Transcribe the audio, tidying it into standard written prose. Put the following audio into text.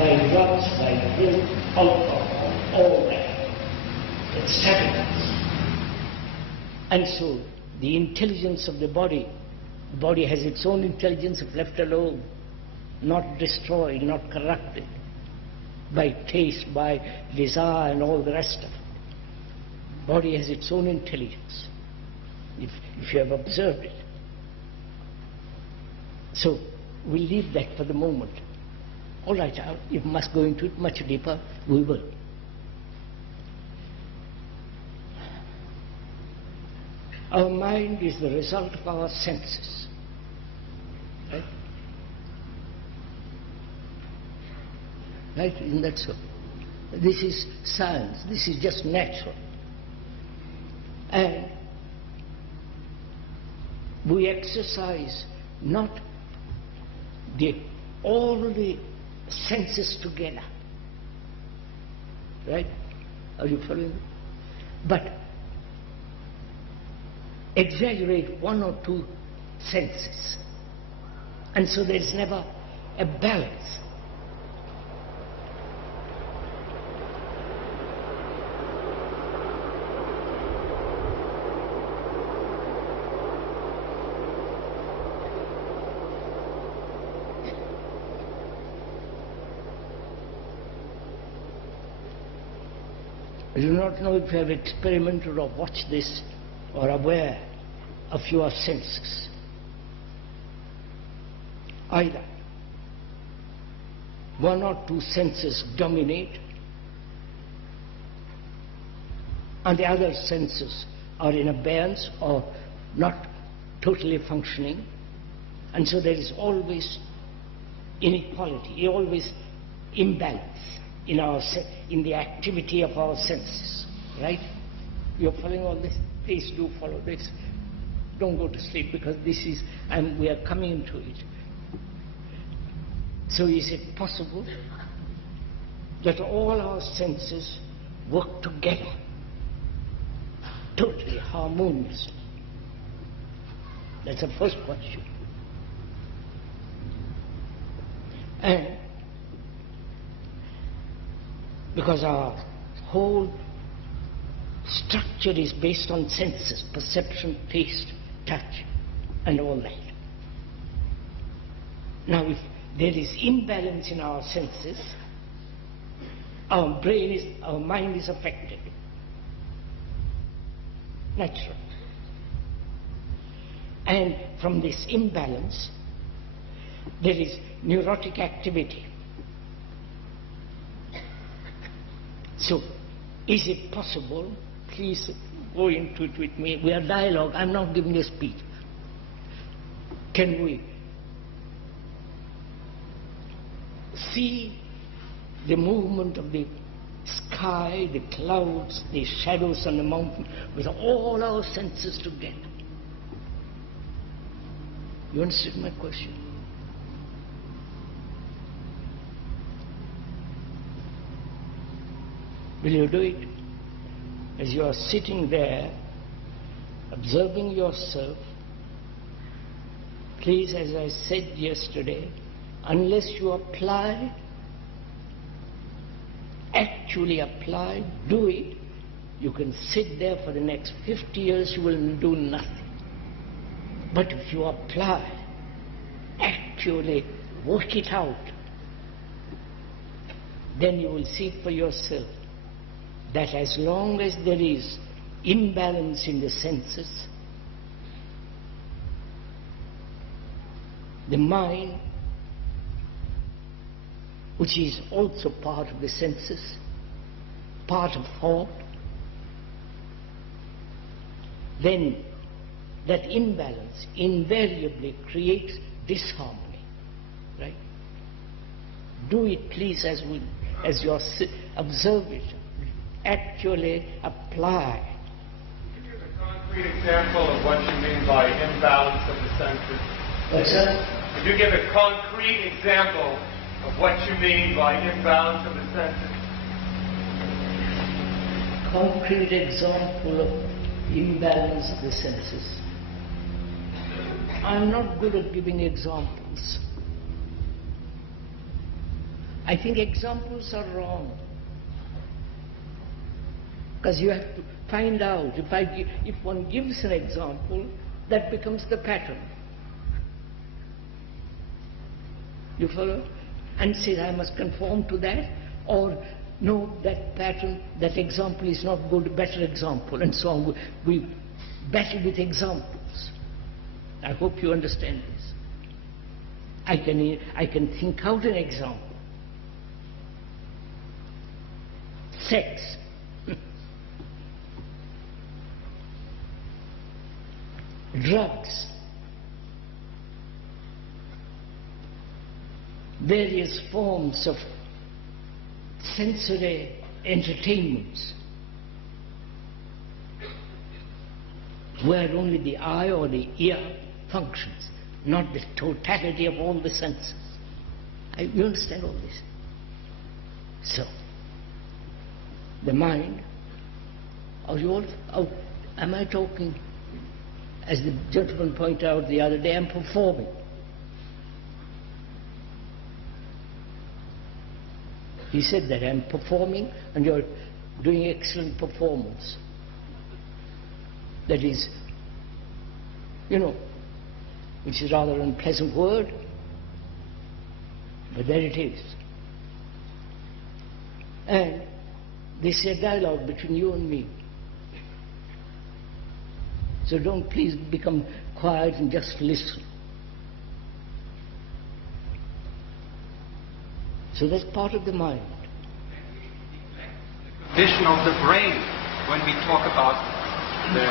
by drugs, by drink, alcohol, all that. It's happiness. And so, the intelligence of the body has its own intelligence if left alone, not destroyed, not corrupted by taste, by desire and all the rest of it. Body has its own intelligence, if you have observed it. So, we'll leave that for the moment. All right, if we must go into it much deeper, we will. Our mind is the result of our senses. Right? Right? Isn't that so? This is science. This is just natural. And we exercise not all the senses together. Right? Are you following? But exaggerate one or two senses. And so there is never a balance. I do not know if you have experimented or watched this or aware of your senses. Either one or two senses dominate and the other senses are in abeyance or not totally functioning, and so there is always inequality, always imbalance in the activity of our senses, right? You're following all this? Please do follow this. Don't go to sleep, because this is, and we are coming into it. So is it possible that all our senses work together, totally harmoniously? That's the first question. And because our whole structure is based on senses, perception, taste, touch, and all that. Now, if there is imbalance in our senses, our mind is affected. Natural. And from this imbalance, there is neurotic activity. So, is it possible? Please go into it with me. We are dialogue. I'm not giving a speech. Can we see the movement of the sky, the clouds, the shadows on the mountain with all our senses together? You understood my question? Will you do it? As you are sitting there, observing yourself, please, as I said yesterday, unless you apply, actually apply, do it, you can sit there for the next 50 years, you will do nothing. But if you apply, actually work it out, then you will see for yourself that as long as there is imbalance in the senses, the mind, which is also part of the senses, part of thought, then that imbalance invariably creates disharmony, right? Do it, please, as you observe it. Actually apply. Can you give a concrete example of what you mean by imbalance of the senses? What's that? Could you give a concrete example of what you mean by imbalance of the senses? Concrete example of imbalance of the senses. I'm not good at giving examples. I think examples are wrong. Because you have to find out, if one gives an example, that becomes the pattern. You follow? And says, I must conform to that, or no, that pattern, that example is not good, better example, and so on. We battle with examples. I hope you understand this. I can think out an example. Sex. Drugs. Various forms of sensory entertainments where only the eye or the ear functions, not the totality of all the senses. You understand all this? So, the mind, am I talking, as the gentleman pointed out the other day, I'm performing. He said that I'm performing and you're doing excellent performance. That is, which is rather an unpleasant word, but there it is. And this is a dialogue between you and me. So don't please become quiet and just listen. So that's part of the mind. Condition of the brain when we talk about the